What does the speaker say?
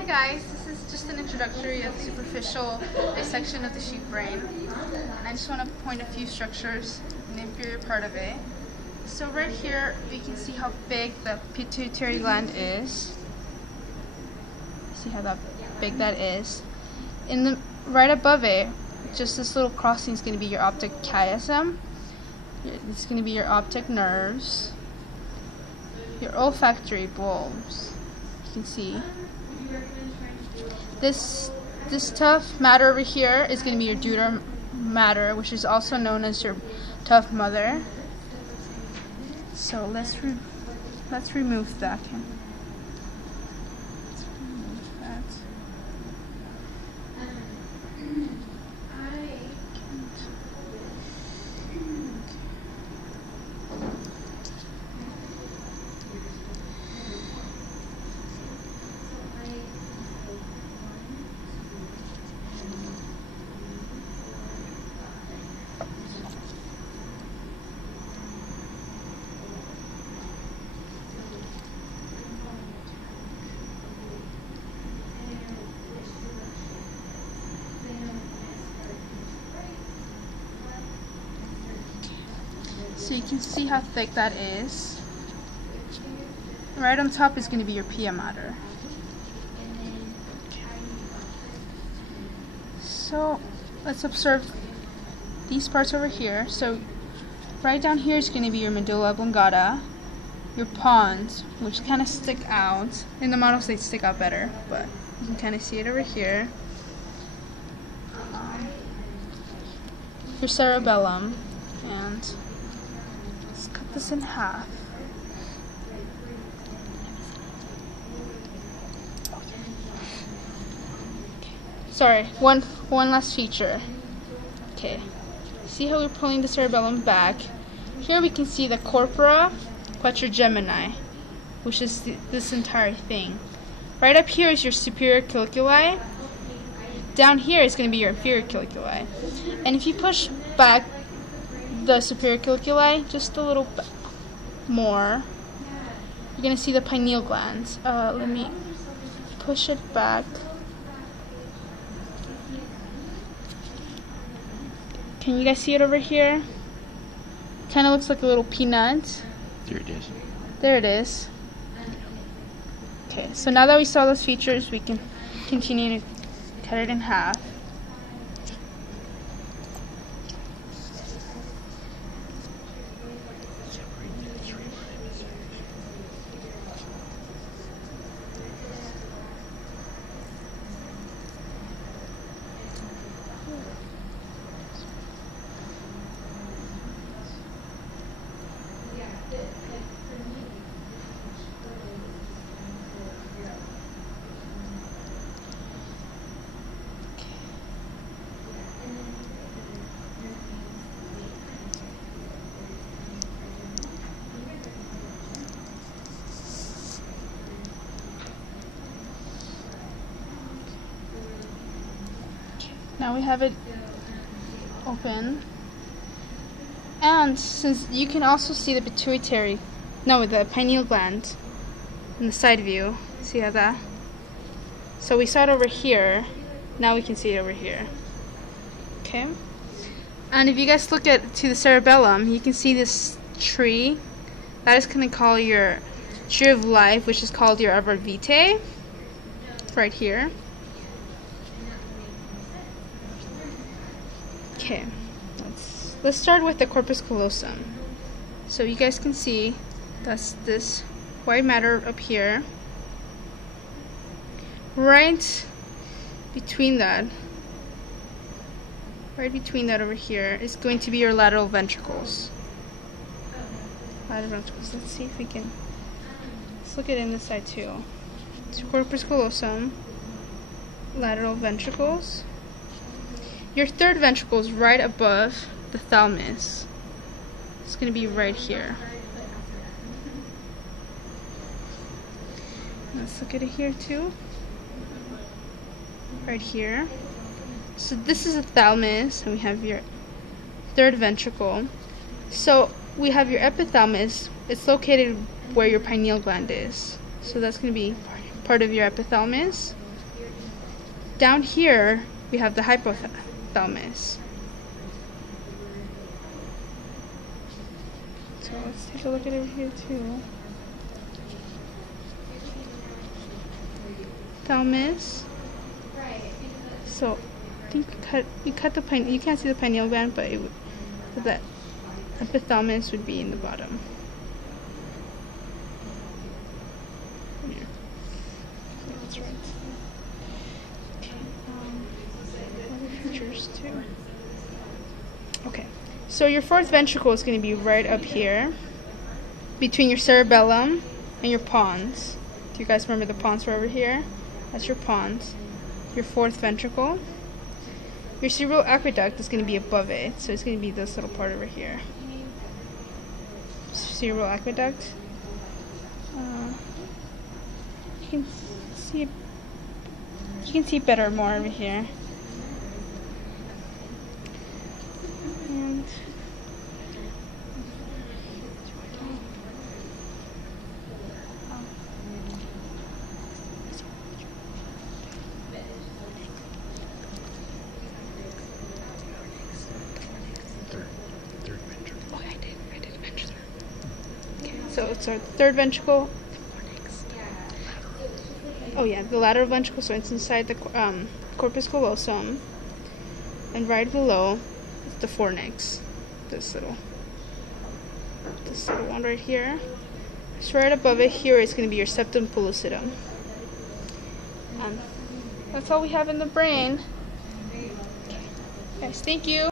Hi guys, this is just an introductory of superficial dissection of the sheep brain. And I just want to point a few structures in the inferior part of it. So right here, we can see how big the pituitary gland is. See how big that is. Right above it, just this little crossing is going to be your optic chiasm. It's going to be your optic nerves, your olfactory bulbs. You can see this tough matter over here is going to be your deuter matter, which is also known as your tough mother. So let's remove that. So you can see how thick that is. Right on top is going to be your pia mater. So let's observe these parts over here. So right down here is going to be your medulla oblongata, your pons, which kind of stick out. In the models they stick out better, but you can kind of see it over here. Your cerebellum, and let's cut this in half. Sorry, one last feature. Okay, see how we're pulling the cerebellum back? Here we can see the corpora quadrigemini, which is this entire thing. Right up here is your superior caliculi. Down here is going to be your inferior caliculi. And if you push back the superior caliculi just a little bit more, you're going to see the pineal glands. Let me push it back. Can you guys see it over here? Kind of looks like a little peanut. There it is. There it is. Okay, so now that we saw those features, we can continue to cut it in half. Now we have it open, and since you can also see the the pineal gland in the side view, see how that? So we saw it over here, now we can see it over here. Okay, and if you guys look to the cerebellum, you can see this tree. That is going to call your tree of life, which is called your arbor vitae, right here. Okay, let's start with the corpus callosum. So you guys can see that's this white matter up here. Right between that over here is going to be your lateral ventricles. Let's see if we can. Let's look at it in this side too. It's corpus callosum, lateral ventricles. Your third ventricle is right above the thalamus. It's going to be right here. Let's look at it here too. Right here. So this is the thalamus, and we have your third ventricle. So we have your epithalamus. It's located where your pineal gland is. So that's going to be part of your epithalamus. down here we have the hypothalamus. So let's take a look at it over here too. Thalamus. So I think we cut the pineal. You can't see the pineal gland, but the epithalamus would be in the bottom. Yeah. That's right. Okay. Other features too. Okay. So your fourth ventricle is going to be right up here, between your cerebellum and your pons. Do you guys remember the pons were over here? That's your pons. Your fourth ventricle. Your cerebral aqueduct is going to be above it, so it's going to be this little part over here. Cerebral aqueduct. You can see it. You can see it better more over here. And so it's our third ventricle. Oh yeah, the lateral ventricle, so it's inside the corpus callosum. And right below is the fornix. This little one right here. So right above it here is going to be your septum pellucidum. That's all we have in the brain. Okay. Guys, thank you.